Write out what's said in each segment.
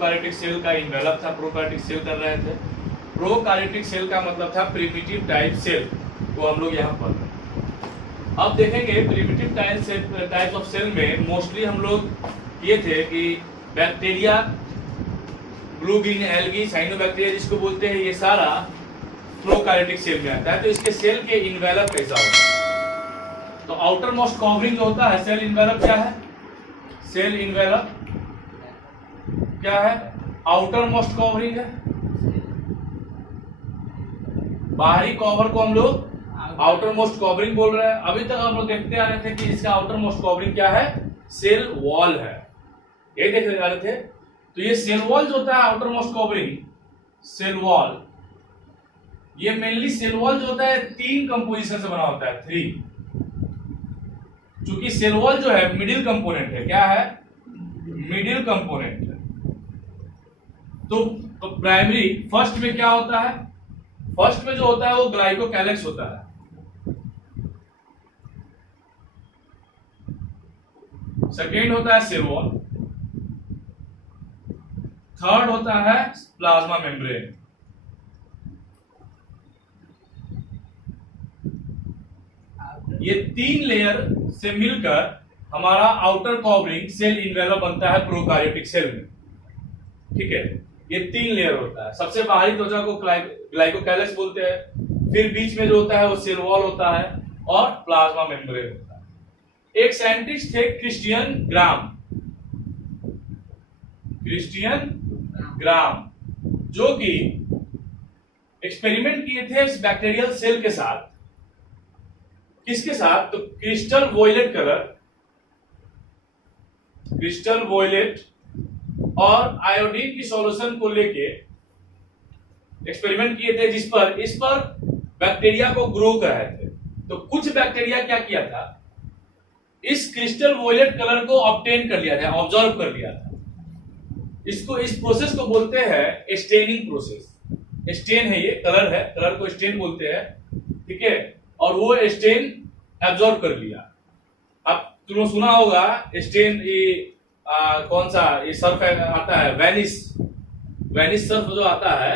Prokaryotic cell का envelope था, prokaryotic cell कर रहे थे। प्रोकैरियोटिक सेल का मतलब था प्रिमिटिव टाइप सेल, वो हम लोग यहाँ पर अब देखेंगे। प्रिमिटिव टाइप्स ऑफ सेल में मोस्टली हम लोग ये थे कि bacteria, blue green algae, cyanobacteria जिसको बोलते हैं, ये सारा प्रोकैरियोटिक सेल में आता है। तो इसके सेल के इन्वेलप कैसा होता है? तो आउटर मोस्ट कवरिंग जो होता है, सेल इन्वेलप क्या है? सेल इन्वेलप क्या है? आउटर मोस्ट कवरिंग है। बाहरी कवर को हम लोग आउटर मोस्ट कवरिंग बोल रहे हैं। अभी तक हम लोग देखते आ रहे थे कि इसका आउटर मोस्ट कवरिंग क्या है? सेल वॉल है, यही देखने जा रहे थे। तो ये सेल वॉल जो होता है, outer most covering, cell wall, ये मेनली सेल वॉल जो होता है 3 कंपोजिशन से बना होता है, 3। क्योंकि सेल वॉल जो है मिडिल कंपोनेंट है। क्या है? मिडिल कंपोनेंट है। तो प्राइमरी फर्स्ट में क्या होता है? फर्स्ट में जो होता है वो ग्लाइकोकैलेक्स होता है। सेकेंड होता है सेल वॉल, थर्ड होता है प्लाज्मा मेम्ब्रेन। ये 3 लेयर से मिलकर हमारा आउटर कवरिंग सेल इन्वेलप बनता है प्रोकैरियोटिक सेल में। ठीक है, ये 3 लेयर होता है। सबसे बाहरी त्वचा को ग्लाइकोकैलेक्स बोलते हैं, फिर बीच में जो होता है वो सेल वॉल होता है, और प्लाज्मा मेम्ब्रेन होता है। एक साइंटिस्ट थे क्रिस्टियन ग्राम, जो कि एक्सपेरिमेंट किए थे इस बैक्टीरियल सेल के साथ। किसके साथ? तो क्रिस्टल वोयलेट और आयोडीन की सॉल्यूशन को लेके एक्सपेरिमेंट किए थे, इस पर बैक्टीरिया को ग्रो कराए थे। तो कुछ बैक्टीरिया क्या किया था, इस क्रिस्टल वोयलेट कलर को ऑब्टेन कर लिया था, ऑब्जर्व कर लिया था। इस प्रोसेस को बोलते हैं स्टेनिंग प्रोसेस। स्टेन है, ये कलर है, कलर को स्टेन बोलते हैं। ठीक है, और वो स्टेन एब्जॉर्ब कर लिया। अब तुमने सुना होगा स्टेन, ये कौन सा ये सर्फ आता है, वेनिस सर्फ जो आता है,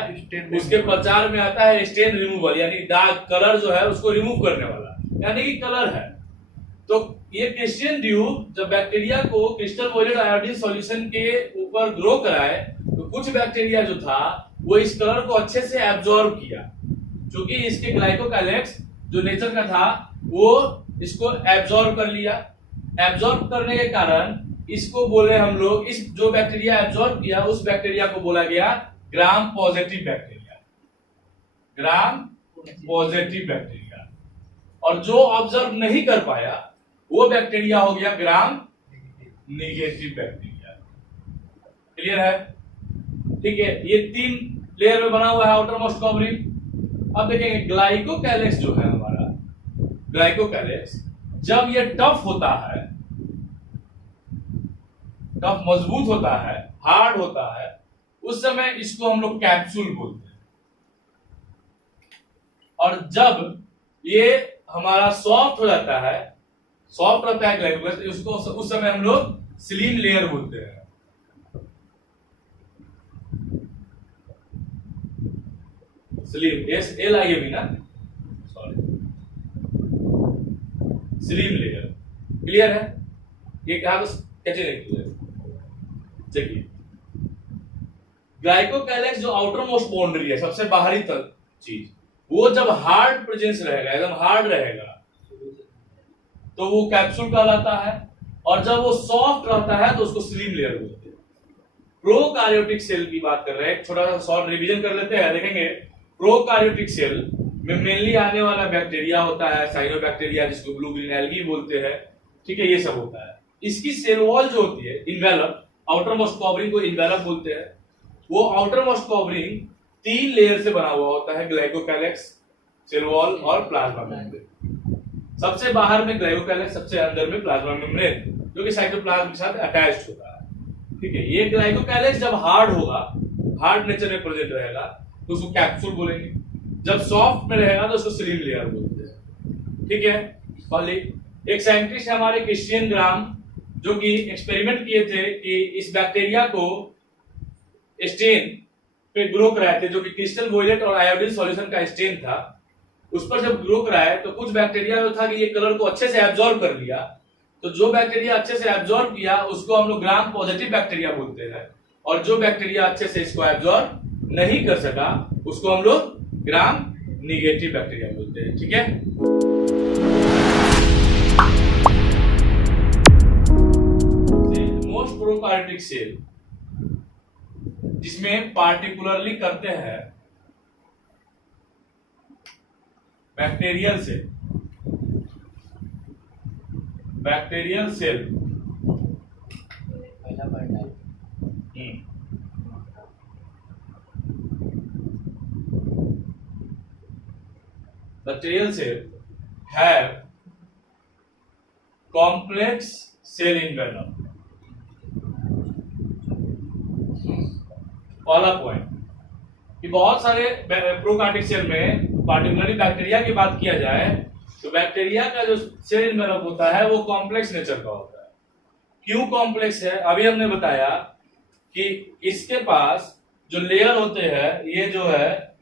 उसके प्रचार में आता है स्टेन रिमूवल, यानी दाग, कलर जो है उसको रिमूव करने वाला, यानी कि कलर है। तो ये क्रिस्टियन ट्यूब जब बैक्टीरिया को क्रिस्टल वोयलेट आयोडीन सॉल्यूशन के ऊपर ग्रो कराए, तो कुछ बैक्टीरिया जो था वो इस कलर को अच्छे से एब्जॉर्ब किया, क्योंकि इसके ग्लाइकोकैलेक्स जो नेचर का था वो इसको एब्जॉर्ब कर लिया। एब्जॉर्ब करने के कारण इसको बोले हम लोग, इस जो बैक्टीरिया एब्जॉर्ब किया उस बैक्टीरिया को बोला गया ग्राम पॉजिटिव बैक्टीरिया। और जो ऑब्जर्व नहीं कर पाया वो बैक्टीरिया हो गया ग्राम नेगेटिव बैक्टीरिया। क्लियर है? ठीक है, ये 3 लेयर में बना हुआ है आउटर मोस्ट कवरिंग। अब देखेंगे ग्लाइकोकैलेक्स जो है हमारा, ग्लाइकोकैलेक्स जब ये टफ होता है, टफ मजबूत होता है, हार्ड होता है, उस समय इसको हम लोग कैप्सूल बोलते हैं। और जब ये हमारा सॉफ्ट हो जाता है, सॉफ्ट रहता है ग्लाइकोकैलेक्स, उसको उस समय हम लोग स्लिम लेयर बोलते हैं। स्लिम, SLIM ना, सॉरी, स्लिम लेयर। क्लियर है? ये कहा तो कैसे लिखते हैं, देखिए ग्लाइकोकैलेक्स जो आउटर मोस्ट बाउंड्री है, सबसे बाहरी तक चीज, वो जब हार्ड प्रेजेंस रहेगा, एकदम हार्ड रहेगा, तो वो कैप्सूल कहलाता है। और जब वो सॉफ्ट रहता है तो उसको स्लिम लेयर बोलते हैं। प्रोकैरियोटिक सेल की बात कर रहे हैं, छोटा सा शॉर्ट रिवीजन कर लेते हैं। देखेंगे प्रोकैरियोटिक सेल में मेनली आने वाला बैक्टीरिया होता है साइनोबैक्टीरिया, जिसको ब्लू ग्रीन एल्गी बोलते हैं। ठीक है, ये सब होता है। इसकी सेल वॉल जो होती है, इन्वेलप, आउटर मोस्ट कवरिंग को इन्वेलप बोलते हैं। वो आउटर मोस्ट कवरिंग 3 लेयर से बना हुआ होता है, ग्लाइकोकैलेक्स, सेल वॉल और प्लाज्मा मेम्ब्रेन। सबसे बाहर में ग्लाइकोकैलेक्स, सबसे अंदर में प्लाज्मा मेम्ब्रेन, जो कि साइटोप्लाज्म के साथ अटैच्ड होता है। ठीक है, ये ग्लाइकोकैलेक्स जब हार्ड होगा, हार्ड नेचर में प्रेजेंट रहेगा, तो उसको कैप्सूल बोलेंगे। जब सॉफ्ट में रहेगा तो उसको स्लिम लेयर बोलते हैं। ठीक है, पहले एक साइंटिस्ट है हमारे क्रिस्टियन ग्राम, जो कि एक्सपेरिमेंट किए थे कि इस बैक्टीरिया को स्टेन पे ग्रो कराए थे, जो कि क्रिस्टल वोयलेट और आयोडीन सॉल्यूशन का स्टेन था, उस पर जब ग्रो कराए तो कुछ बैक्टीरिया जो था कि ये कलर को अच्छे से एब्जॉर्ब कर लिया। तो जो बैक्टीरिया अच्छे से एब्जॉर्ब किया उसको हम लोग ग्राम पॉजिटिव बैक्टीरिया बोलते हैं, और जो बैक्टीरिया अच्छे से इसको एब्जॉर्ब नहीं कर सका उसको हम लोग ग्राम निगेटिव बैक्टीरिया बोलते हैं। ठीक है, मोस्ट प्रोकार्योटिक सेल जिसमें पार्टिकुलरली करते हैं bacterial cell, bacterial cell bacterial cell have complex cell envelope। पहला पॉइंट कि बहुत सारे प्रोकार्योटिक सेल में पार्टिकुलरली बैक्टीरिया की बात किया जाए तो बैक्टीरिया का जो सेल एनवेलप होता है वो कॉम्प्लेक्स नेचर का होता है। क्यों कॉम्प्लेक्स है? अभी हमने बताया कि इसके पास जो लेयर होते हैं, ये जो है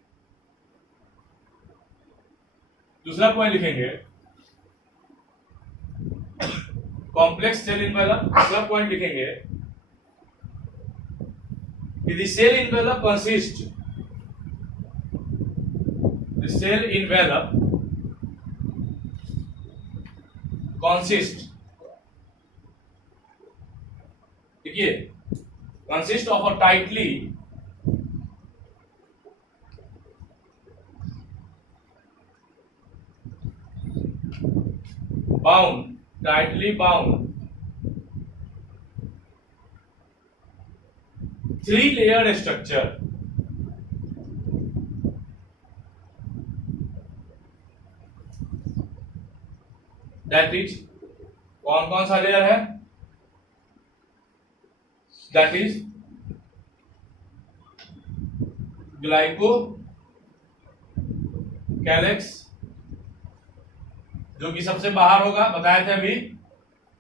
दूसरा पॉइंट लिखेंगे कॉम्प्लेक्स सेल एनवेलप। दूसरा पॉइंट लिखेंगे कि the cell envelope consists, the cell envelope consists, देखिए consist of a tightly bound three-layered structure। That is, कौन कौन सा लेयर है? That is ग्लाइको कैलेक्स, जो कि सबसे बाहर होगा, बताए थे अभी,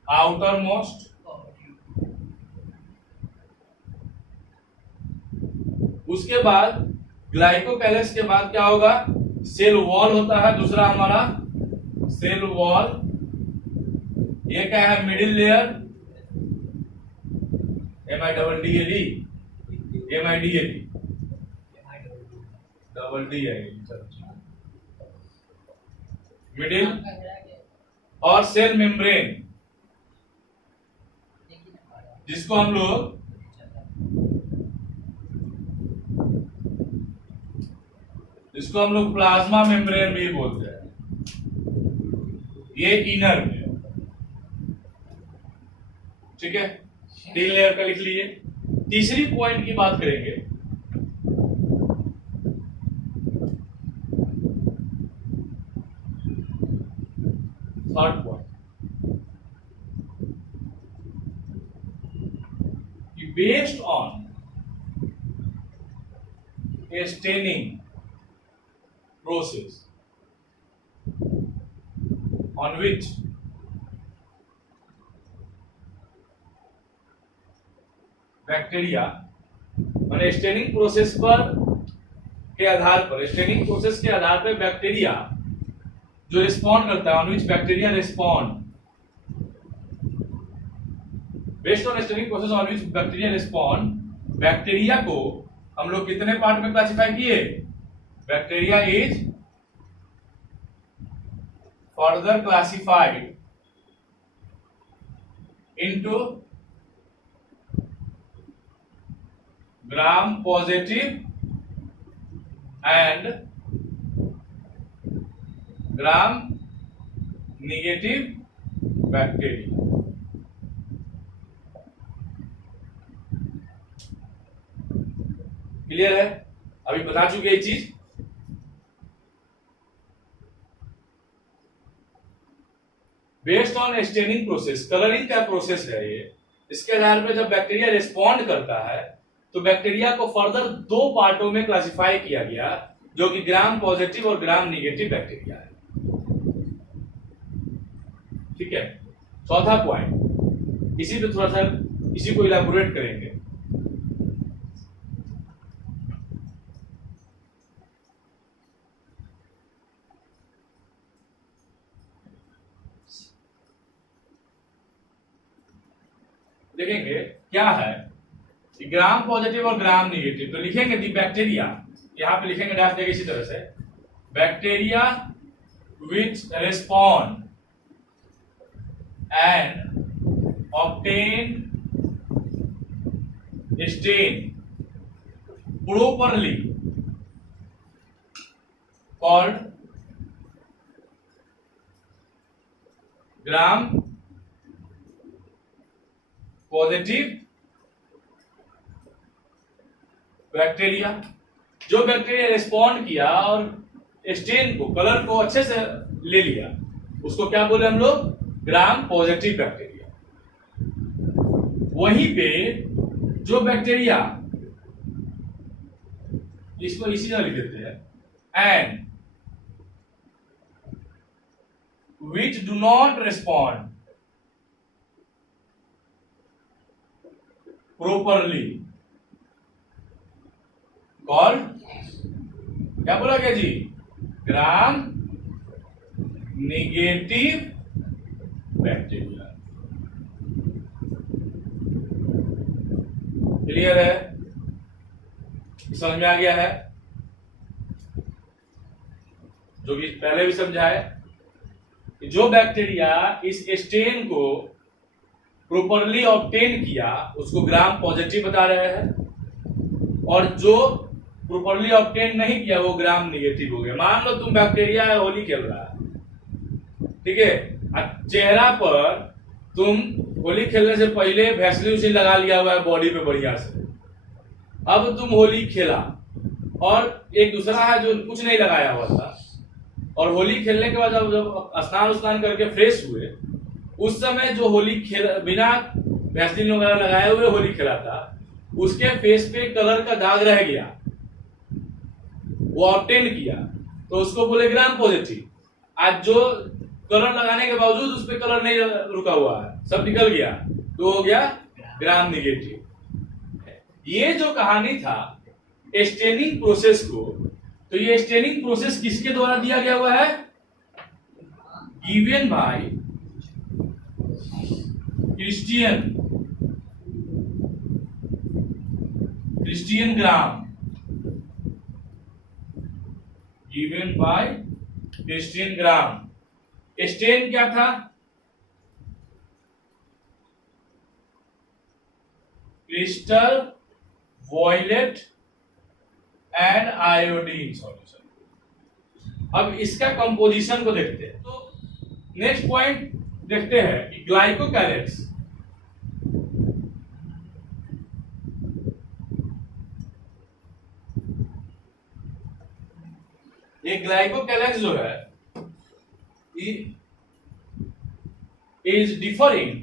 आउटर मोस्ट। उसके बाद ग्लाइकोकैलेक्स के बाद क्या होगा? सेल वॉल होता है दूसरा हमारा, सेल वॉल। ये क्या है? Middle layer, MIDDAD, double D है मिडिल, और सेल मेम्ब्रेन जिसको हम लोग प्लाज्मा मेम्ब्रेन भी बोलते हैं। ये इनर में, ठीक है, 3 लेयर का लिख लीजिए। तीसरी पॉइंट की बात करेंगे, third point, based on a staining process on which bacteria, मैंने स्टेनिंग प्रोसेस के आधार पर बैक्टीरिया जो रिस्पॉन्ड करता है, on which bacteria respond, based on staining process on which bacteria respond, bacteria को हम लोग कितने पार्ट में क्लासिफाई किए? Bacteria is further classified into gram positive and gram negative bacteria. Clear है? अभी बता चुके ये चीज। Based on staining process, colouring का प्रोसेस है ये, इसके आधार पर जब बैक्टीरिया रिस्पॉन्ड करता है तो बैक्टीरिया को फर्दर 2 पार्टों में क्लासिफाई किया गया, जो कि ग्राम पॉजिटिव और ग्राम नेगेटिव बैक्टीरिया है। ठीक है, चौथा पॉइंट, इसी पे थोड़ा सा इसी को इलाबोरेट करेंगे। देखेंगे क्या है ग्राम पॉजिटिव और ग्राम निगेटिव। तो लिखेंगे दी बैक्टीरिया, यहां पे लिखेंगे डैश देंगे इसी तरह से, bacteria which respond and obtain stain properly called gram positive bacteria. जो बैक्टीरिया रिस्पॉन्ड किया और स्टेन को, कलर को अच्छे से ले लिया, उसको क्या बोले हम लोग, ग्राम पॉजिटिव बैक्टीरिया। वहीं पे जो बैक्टीरिया, इसको इसी तरह लिख देते हैं, and which do not respond properly called, क्या बोला गया जी, ग्राम निगेटिव बैक्टीरिया। क्लियर है, समझ में आ गया है, जो कि पहले भी समझाए कि जो बैक्टीरिया इस स्टेन को प्रॉपरली ऑब्टेन किया उसको ग्राम पॉजिटिव बता रहे हैं, और जो प्रॉपरली ऑब्टेन नहीं किया वो ग्राम निगेटिव हो गया। मान लो तुम बैक्टीरिया है, होली खेल रहा है, ठीक है, चेहरा पर तुम होली खेलने से पहले वैसलीन उसी लगा लिया हुआ है बॉडी पे बढ़िया से, अब तुम होली खेला, और एक दूसरा है जो कुछ नहीं लगाया हुआ था, और होली खेलने के बाद जब स्नान करके फ्रेश हुए, उस समय जो होली खेल बिना वैसलीन वगैरह लगाए हुए होली खेला था, उसके फेस पे कलर का दाग रह गया, वो ऑब्टेन किया, तो उसको बोले ग्राम पॉजिटिव। आज जो कलर लगाने के बावजूद उस पे कलर नहीं रुका हुआ है, सब निकल गया, तो हो गया ग्राम निगेटिव। ये जो कहानी था स्टेनिंग प्रोसेस को, तो ये स्टेनिंग प्रोसेस किसके द्वारा दिया गया हुआ है, given by Christian Gram, given by Christian Gram. Stain क्या था, crystal violet and iodine solution. अब इसका कंपोजिशन को देखते हैं। तो नेक्स्ट पॉइंट देखते हैं कि ग्लाइकोकैलेक्स, ये ग्लाइकोकैलेक्स जो है is differing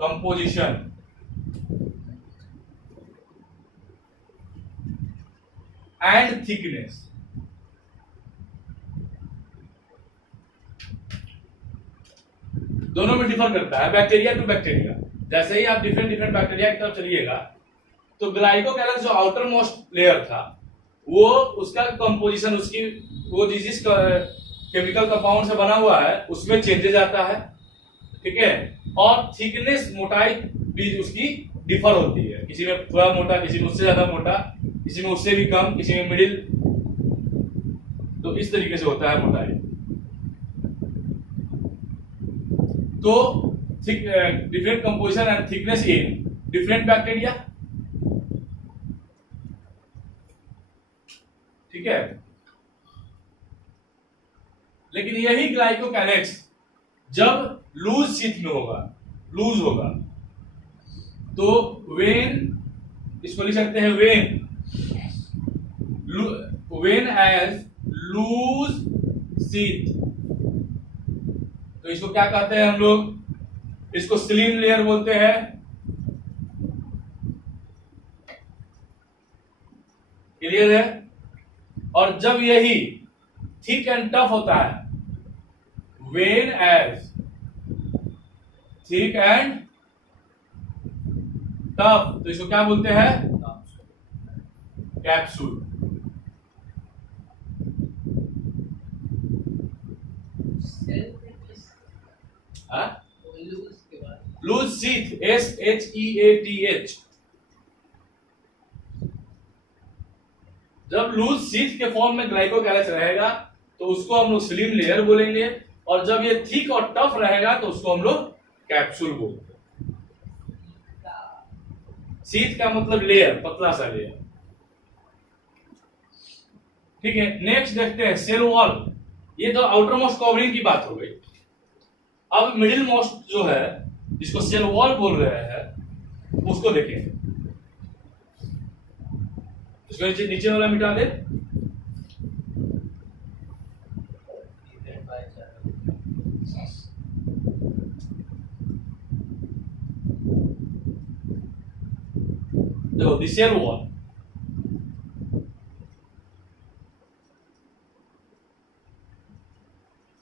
composition and thickness. दोनों में डिफर करता है, बैक्टीरिया टू बैक्टीरिया। जैसे ही आप डिफरेंट बैक्टीरिया की तरफ चलिएगा, तो ग्लाइकोकैलेक्स जो आउटर मोस्ट लेयर था, वो उसका कंपोजिशन, उसकी वो जिस केमिकल कंपाउंड से बना हुआ है उसमें चेंजेस आता है, ठीक है, और थिकनेस, मोटाई भी उसकी डिफर होती है, किसी में थोड़ा मोटा, किसी में उससे ज्यादा मोटा, किसी में उससे भी कम, किसी में मिडिल। तो इस तरीके से होता है मोटाई। तो different composition and thickness in different bacteria, ठीक है। लेकिन यही ग्लाइकोकैलेक्स जब लूज शीथ में होगा, लूज होगा, तो वेन, इसको लिख सकते हैं वेन एज लूज शीथ। तो इसको क्या कहते हैं हम लोग, इसको स्लिम लेयर बोलते हैं। क्लियर है। और जब यही थिक एंड टफ होता है, when as thick and tough, तो इसको क्या बोलते हैं, कैप्सूल। Loose sheath, SHEATH। जब लूज शीथ के फॉर्म में ग्लाइकोकैलेक्स रहेगा तो उसको हम लोग स्लिम लेयर बोलेंगे, और जब ये थिक और टफ रहेगा तो उसको हम लोग कैप्सूल बोलते हैं। शीथ का मतलब लेयर, पतला सा लेयर। ठीक है, नेक्स्ट देखते हैं सेल वॉल। ये तो आउटर मोस्ट कवरिंग की बात हो गई। अब मिडिल मोस्ट जो है जिसको सेल वॉल बोल रहे हैं उसको देखें। इसको नीचे वाला मिटा दे। देखो this cell wall,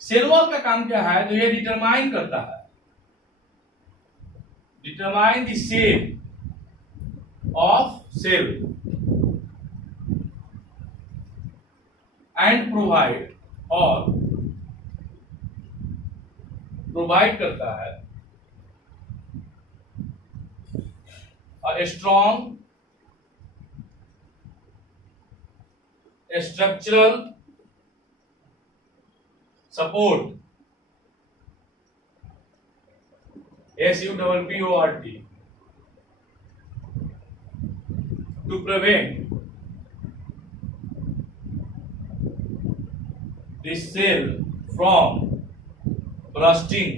cell wall का काम क्या है? तो ये डिटरमाइन करता है, determine the shape of cell and provide करता है a strong structural support, SUPPORT, to prevent the cell from bursting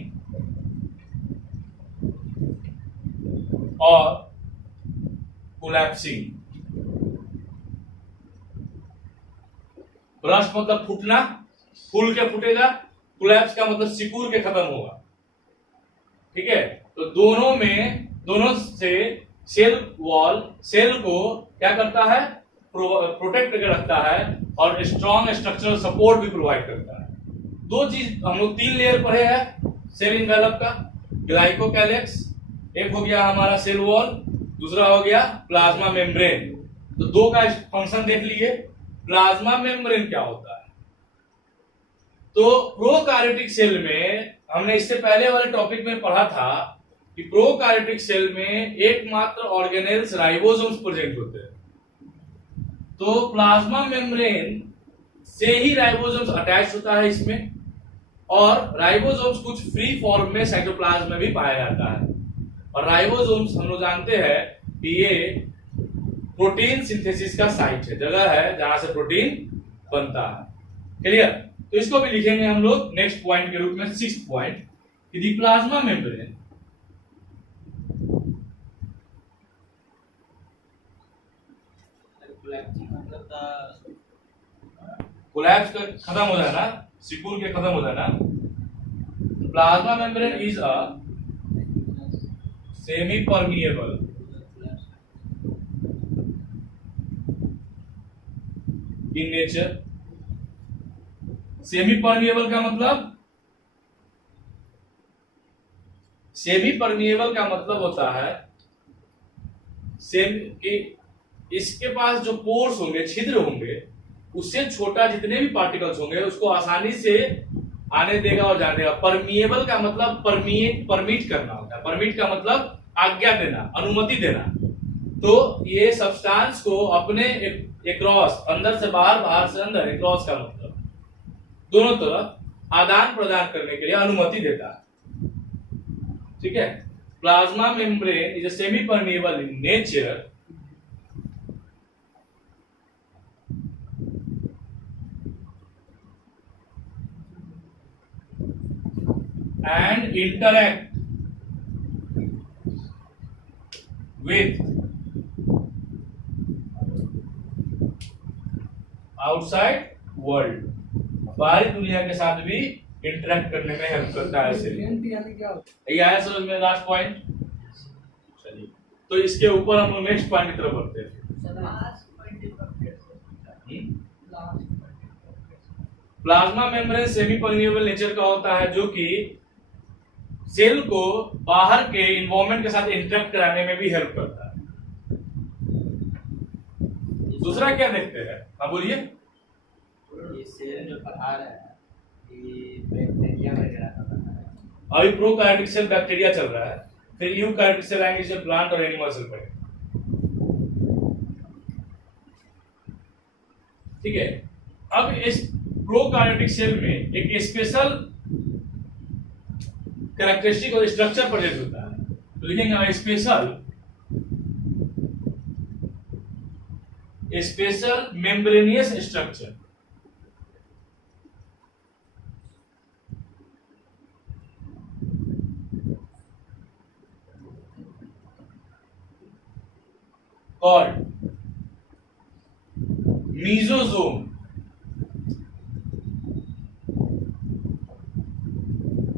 or collapsing. Burst मतलब फूटना, फूल के फूटेगा, कोलैप्स का मतलब सिकुड़ के खत्म होगा। ठीक है, तो दोनों से सेल वॉल सेल को क्या करता है? प्रोटेक्ट करके रखता है और स्ट्रॉन्ग स्ट्रक्चरल सपोर्ट भी प्रोवाइड करता है। दो चीज हम लोग 3 लेयर पढ़े हैं सेल इनवेलप का। ग्लाइकोकैलेक्स एक हो गया हमारा सेल वॉल, दूसरा हो गया प्लाज्मा मेम्ब्रेन। तो दो का फंक्शन देख लिए। प्लाज्मा मेम्ब्रेन क्या होता है? तो प्रोकार्योटिक सेल में हमने इससे पहले वाले टॉपिक में पढ़ा था कि प्रोकार्योटिक सेल में एकमात्र ऑर्गेनेल्स राइबोसोम्स प्रेजेंट होते हैं। तो प्लाज्मा मेम्ब्रेन से ही राइबोसोम्स अटैच होता है इसमें, और राइबोसोम्स कुछ फ्री फॉर्म में साइटोप्लाज्म में भी पाया जाता है। और राइबोसोम्स हम लोग जानते हैं कि ये प्रोटीन सिंथेसिस का साइट है, जगह है जहां से प्रोटीन बनता है। क्लियर? तो इसको भी लिखेंगे हम लोग नेक्स्ट पॉइंट के रूप में, 6th पॉइंट, कि द प्लाज्मा मेम्ब्रेन कोलैप्स का खत्म हो जाना, सिकुड़ के खत्म हो जाना। Plasma membrane is a semi permeable in nature. Semi permeable का मतलब, सेमी परमिएबल का मतलब होता है सेम कि इसके पास जो पोर्स होंगे, छिद्र होंगे, उससे छोटा जितने भी पार्टिकल्स होंगे उसको आसानी से आने देगा और जाने देगा। परमिएबल का मतलब परमिट करना होता है। परमिट का मतलब आज्ञा देना, अनुमति देना। तो ये सब्सटेंस को अपने एक्रॉस, अंदर से बाहर, बाहर से अंदर, एक्रॉस का मतलब दोनों तरफ आदान प्रदान करने के लिए अनुमति देता है। ठीक है, plasma membrane is semi permeable in nature and interact with outside world, बाहरी दुनिया के साथ भी इंटरेक्ट करने में हेल्प करता है। ये आया समझ में लास्ट पॉइंट? चलिए, तो इसके ऊपर हम लोग नेक्स्ट पॉइंट की तरफ बढ़ते हैं। Plasma membrane semi permeable nature का होता है, जो कि सेल को बाहर के इन्वायरमेंट के साथ इंटरेक्ट कराने में भी हेल्प करता है। दूसरा क्या देखते हैं? हाँ बोलिए। ये सेल जो पढ़ा रहे हैं ये बैक्टीरिया वगैरह का बना है। अभी प्रोकार्योटिक सेल बैक्टीरिया चल रहा है। फिर यूकैरियोटिक सेल आएंगे जैसे प्लांट और एनिमल सेल पड़ेगा। ठीक है, अब इस प्रोकैरियोटिक सेल में एक स्पेशल कैरेक्टरिस्टिक और स्ट्रक्चर प्रेजेंट होता है, तो लिखेंगे special membranosus structure. called mesosome।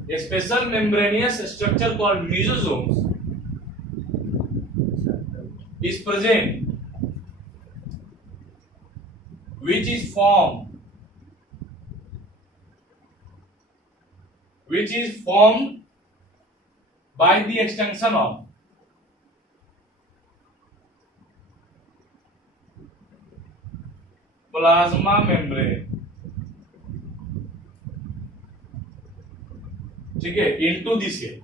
A special membranous structure called mesosomes is present, which is formed by the extension of plasma membrane. ठीक है, इनटू द सेल।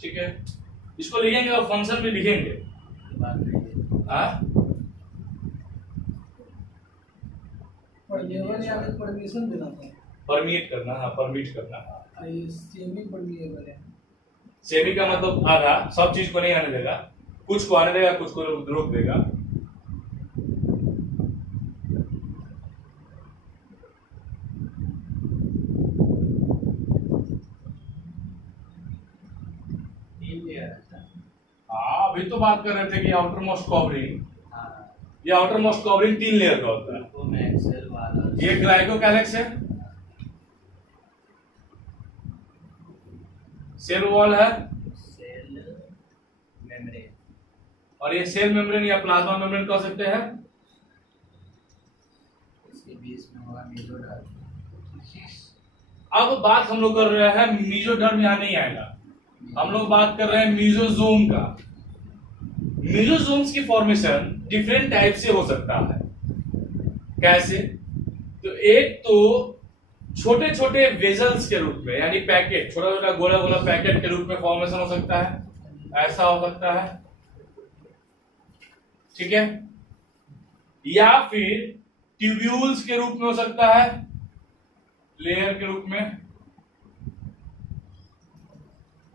ठीक है, इसको लिखेंगे और फंक्शन भी लिखेंगे। परमिशन देना था, परमिट करना। हाँ, परमिट करना। सेमी परमिएबल है। सेमी का मतलब आधा, सब चीज को नहीं आने देगा, कुछ को आने देगा, कुछ को रोक देगा। हाँ, अभी तो बात कर रहे थे कि आउटर मोस्ट कवरिंग, ये आउटर मोस्ट कवरिंग 3 लेयर का होता है। ये ग्लाइकोकैलिक्स है, सेल वॉल है, सेल मेम्ब्रेन, और ये सेल मेम्ब्रेन या प्लाज्मा मेम्ब्रेन कह सकते हैं। इसके बीच में होगा मेसोडर्म। अब बात हम लोग कर रहे हैं, मेसोडर्म यहाँ नहीं आएगा, हम लोग बात कर रहे हैं मेसोजोम का। मेसोजोम्स की फॉर्मेशन डिफरेंट टाइप से हो सकता है। कैसे? तो एक तो छोटे छोटे वेजल्स के रूप में, यानी पैकेट, छोटा छोटा गोला गोला पैकेट के रूप में फॉर्मेशन हो सकता है, ऐसा हो सकता है। ठीक है, या फिर ट्यूब्यूल्स के रूप में हो सकता है, लेयर के रूप में,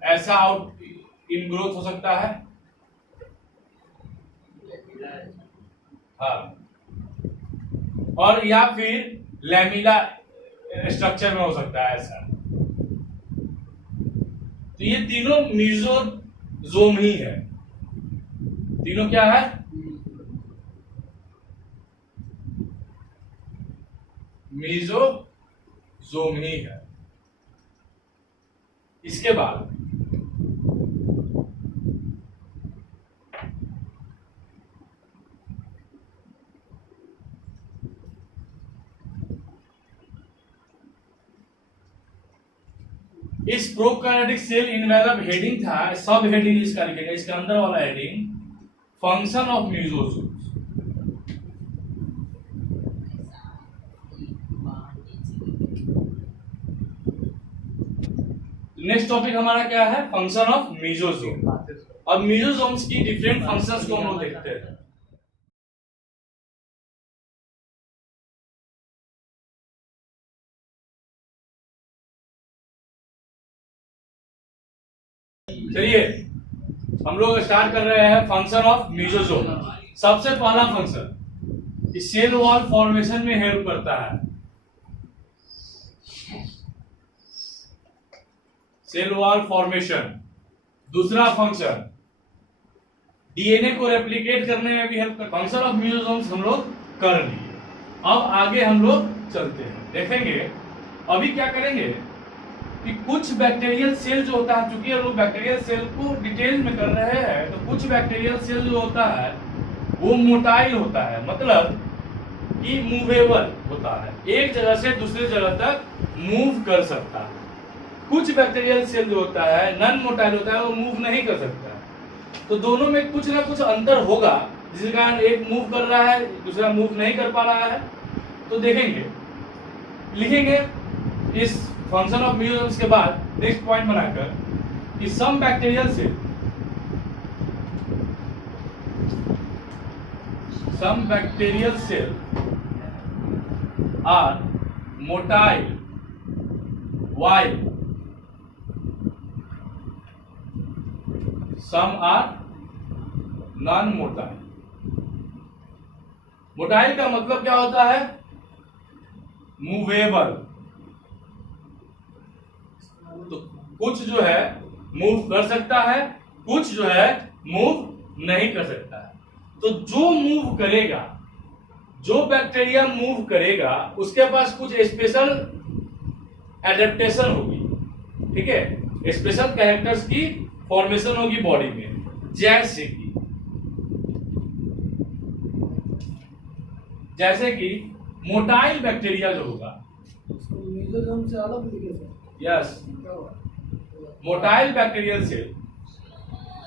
ऐसा आउट इन ग्रोथ हो सकता है। हाँ, और या फिर लैमिला स्ट्रक्चर में हो सकता है ऐसा। तो ये तीनों मेसोजोम ही है। तीनों क्या है? मेसोजोम ही है। इसके बाद इस प्रोकैरियोटिक सेल इनवेलप हेडिंग था, सब हेडिंग इसका लिखेगा, इसके अंदर वाला heading function of mesosomes. Next topic हमारा क्या है? Function of mesosome. अब मेसोजोम्स की डिफरेंट फंक्शंस को हम लोग देखते हैं। चलिए हम लोग स्टार्ट कर रहे हैं फंक्शन ऑफ मेसोजोम। सबसे पहला फंक्शन कि सेल वॉल फॉर्मेशन में हेल्प करता है। Cell wall formation. दूसरा फंक्शन डीएनए को रेप्लिकेट करने में भी हेल्प करता है। फंक्शन ऑफ मेसोजोम्स हम लोग कर लिए, अब आगे हम लोग चलते हैं, देखेंगे अभी क्या करेंगे कि कुछ बैक्टीरियल सेल जो होता है, चूंकि हम लोग बैक्टीरियल सेल को डिटेल में कर रहे हैं, तो कुछ बैक्टीरियल सेल जो होता है वो मोटाइल होता है, मतलब कि मूवेबल होता है, एक जगह से दूसरी जगह तक मूव कर सकता है। कुछ बैक्टीरियल सेल जो होता है नॉन मोटाइल होता है, वो मूव नहीं कर सकता है। तो दोनों में कुछ ना कुछ अंतर होगा, जिसके कारण एक मूव कर रहा है, दूसरा मूव नहीं कर पा रहा है। तो देखेंगे, लिखेंगे इस फंक्शन ऑफ म्यूजियम्स के बाद नेक्स्ट पॉइंट बनाकर कि some bacterial cell are motile while some are non-motile। Motile का मतलब क्या होता है? मूवेबल। तो कुछ जो है मूव कर सकता है, कुछ जो है मूव नहीं कर सकता है। तो जो मूव करेगा, जो बैक्टीरिया मूव करेगा, उसके पास कुछ स्पेशल एडेप्टेशन होगी, ठीक है, स्पेशल कैरेक्टर्स की फॉर्मेशन होगी बॉडी में। जैसे कि मोटाइल बैक्टीरिया जो होगा, उसको मीजोजोम से अलग लिखे सर। यस, क्या हुआ? Motile bacterial cell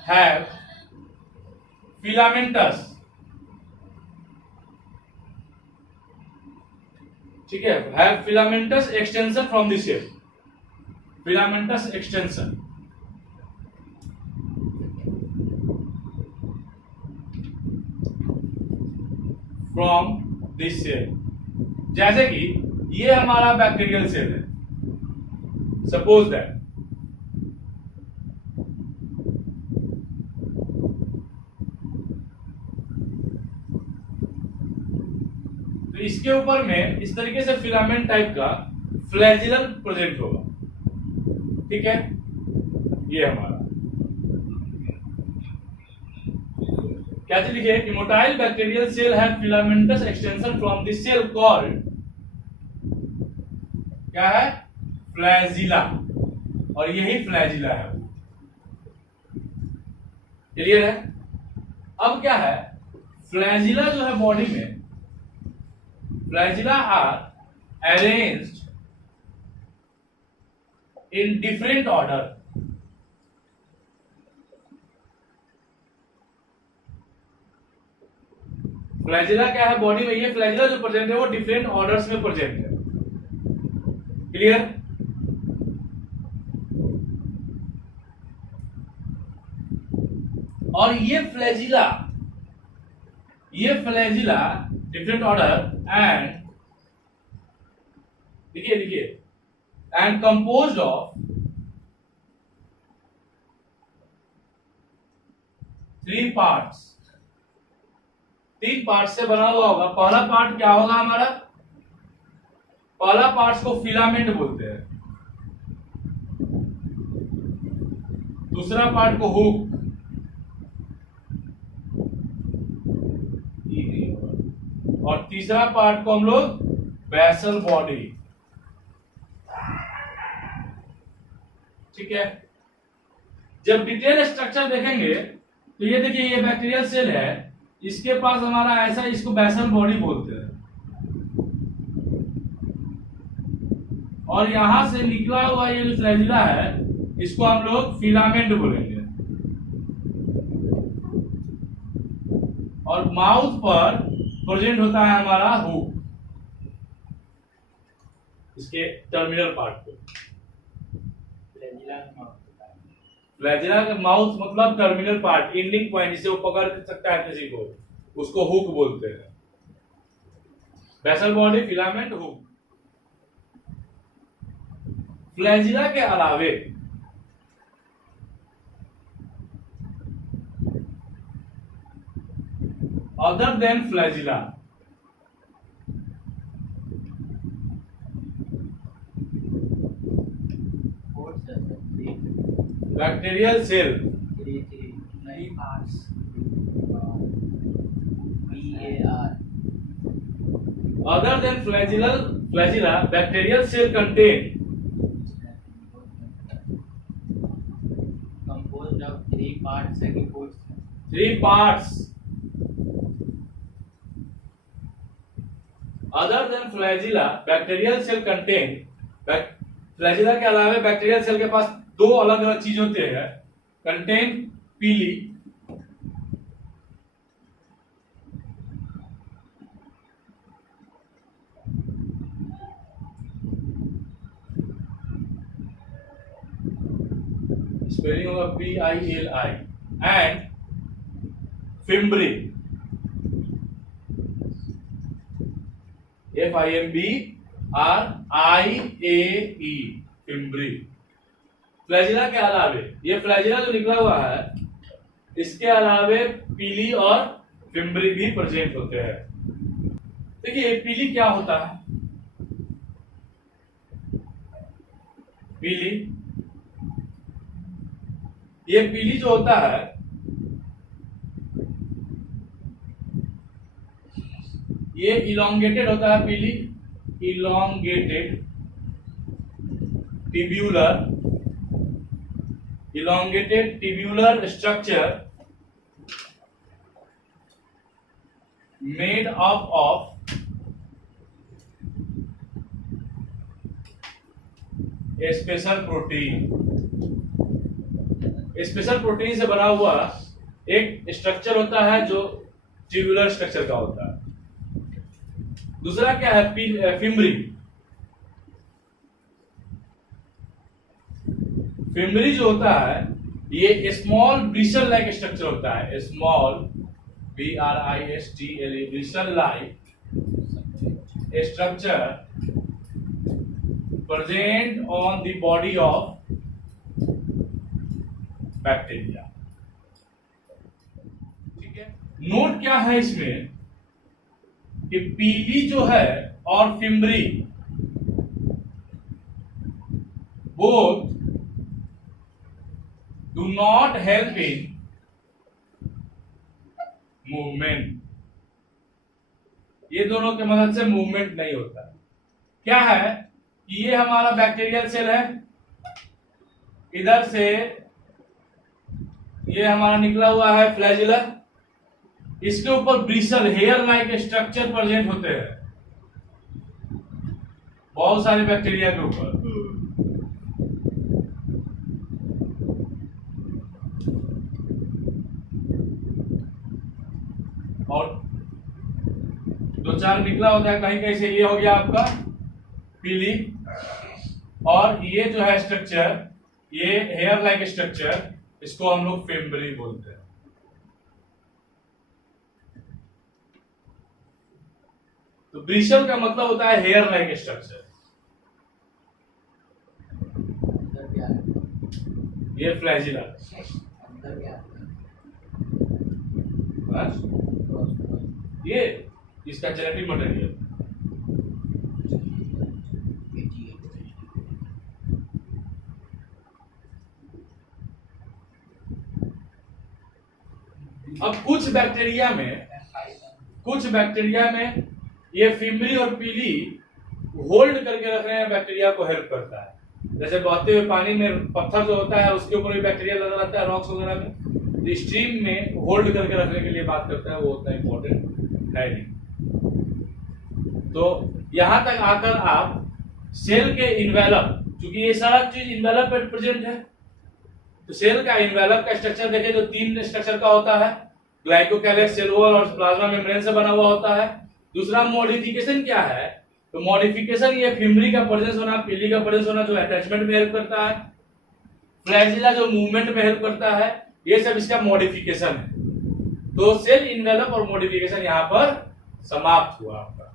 have filamentous, ठीक है, have filamentous extension from the cell, filamentous extension. From this cell. जैसे कि ये हमारा बैक्टीरियल सेल है, सपोज दैट तो इसके ऊपर में इस तरीके से फिलामेंट टाइप का फ्लैजिलम प्रेजेंट होगा, ठीक है, ये हमारा क्या चीज लिखे कि motile bacterial cell have filamentous extension from the cell called, क्या है, फ्लैजिला, और यही फ्लैजिला है। क्लियर है? अब क्या है, फ्लैजिला जो है बॉडी में, flagella are arranged in different order. Flagella क्या है बॉडी में, ये फ्लैजिला जो प्रेजेंट है वो डिफरेंट ऑर्डर्स में प्रेजेंट है। क्लियर? और ये फ्लैजिला डिफरेंट ऑर्डर एंड देखिए and composed of 3 parts, 3 part से बना हुआ होगा। पहला पार्ट क्या होगा हमारा, पहला पार्ट को फिलामेंट बोलते हैं, दूसरा पार्ट को हुक, और तीसरा पार्ट को हम लोग बेसल बॉडी, ठीक है। जब डिटेल स्ट्रक्चर देखेंगे तो ये देखिए, ये बैक्टीरियल सेल है, इसके पास हमारा ऐसा, इसको बेसल बॉडी बोलते हैं, और यहां से निकला हुआ ये जो फ्लैजिला है इसको हम लोग फिलामेंट बोलेंगे, और माउथ पर प्रेजेंट होता है हमारा हुक, इसके टर्मिनल पार्ट को। फ्लैजिला का माउथ मतलब टर्मिनल पार्ट, एंडिंग पॉइंट, जिसे वो पकड़ सकता है किसी को, उसको हुक बोलते हैं। Basal body, filament, hook. Flagella के अलावे other than flagella, bacterial cell, 3 parts, BAR, other than flagella, bacterial cell contain composed of 3 parts and reports. 3 parts। Other than flagella, bacterial cell contain, flagella के अलावे bacterial cell के पास 2 अलग अलग चीज होते हैं, कंटेन पीली, स्पेलिंग होगा PILI and fimbriae FIMBRIAE fimbriae. Flagella के अलावे ये फ्लैजिला जो निकला हुआ है इसके अलावे पीली और फिम्ब्री भी प्रेजेंट होते हैं। देखिए पीली क्या होता है? पीली, ये पीली जो होता है ये इलोंगेटेड होता है। पीली elongated tubular structure made up of special protein से बना हुआ एक स्ट्रक्चर होता है जो ट्यूबुलर स्ट्रक्चर का होता है। दूसरा क्या है? फिम्ब्री। फिम्ब्री जो होता है ये स्मॉल ब्रिसल लाइक स्ट्रक्चर होता है। Small BRISTLE bristle like structure present on the body of bacteria. ठीक है, नोट क्या है इसमें कि पीली जो है और fimbriae both do not help in movement. ये दोनों के मदद से मूवमेंट नहीं होता है। क्या है कि ये हमारा बैक्टीरियल सेल है, इधर से ये हमारा निकला हुआ है फ्लैजिला, इसके ऊपर bristle hair like structure present होते हैं बहुत सारे बैक्टीरिया के ऊपर। और दो चार निकला होता है कहीं कहीं से। ये हो गया आपका पीली, और ये जो है स्ट्रक्चर, ये हेयर लाइक स्ट्रक्चर, इसको हम लोग फिम्ब्री बोलते हैं। तो ब्रिसल का मतलब होता है हेयर लाइक स्ट्रक्चर। अंदर क्या है? ये फ्लैजिला। अंदर क्या है? बस ये इसका जेनेटिक मटेरियल। अब कुछ बैक्टीरिया में ये फिम्ब्री और पीली होल्ड करके रखने में बैक्टीरिया को हेल्प करता है। जैसे बहते हुए पानी में पत्थर जो होता है उसके ऊपर भी बैक्टीरिया लगा रहता है, रॉक्स वगैरह में, तो स्ट्रीम में होल्ड करके रखने के लिए बात करता है, वो होता है इंपॉर्टेंट है नहीं। तो यहां तक आकर आप सेल के इन्वेलप, क्योंकि ये सारा चीज इन्वेलप पे प्रेजेंट है, तो सेल का इन्वेलप का स्ट्रक्चर देखें तो तीन स्ट्रक्चर का होता है। ग्लाइकोकैलेक्स, सेल वॉल और प्लाज्मा मेम्ब्रेन से बना हुआ होता है। दूसरा मॉडिफिकेशन क्या है? तो मॉडिफिकेशन ये फिम्ब्री का प्रेजेंस होना, पीली का प्रेजेंस होना जो अटैचमेंट में हेल्प करता है, फ्लैजिला जो मूवमेंट में हेल्प करता है, ये सब इसका मॉडिफिकेशन है। तो सेल इन्वेलप और मॉडिफिकेशन यहाँ पर समाप्त हुआ।